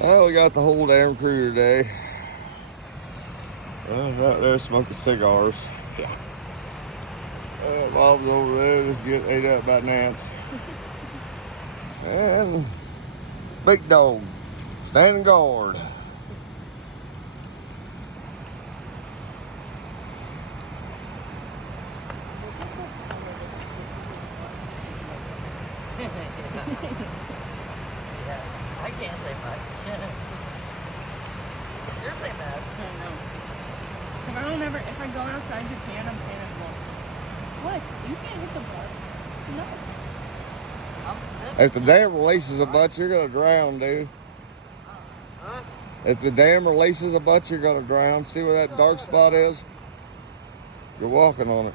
Well, we got the whole damn crew today. Out there smoking cigars. Yeah. Bob's over there just getting ate up by Nance. And Big Dog standing guard. Yeah, I can't say much. You're saying that. I know. If I go outside Japan, I'm saying it won't. What? You can't hit the bar. No. If the dam releases a bunch, you're gonna drown, dude. Huh? If the dam releases a bunch, you're gonna drown. See where that dark spot is? You're walking on it.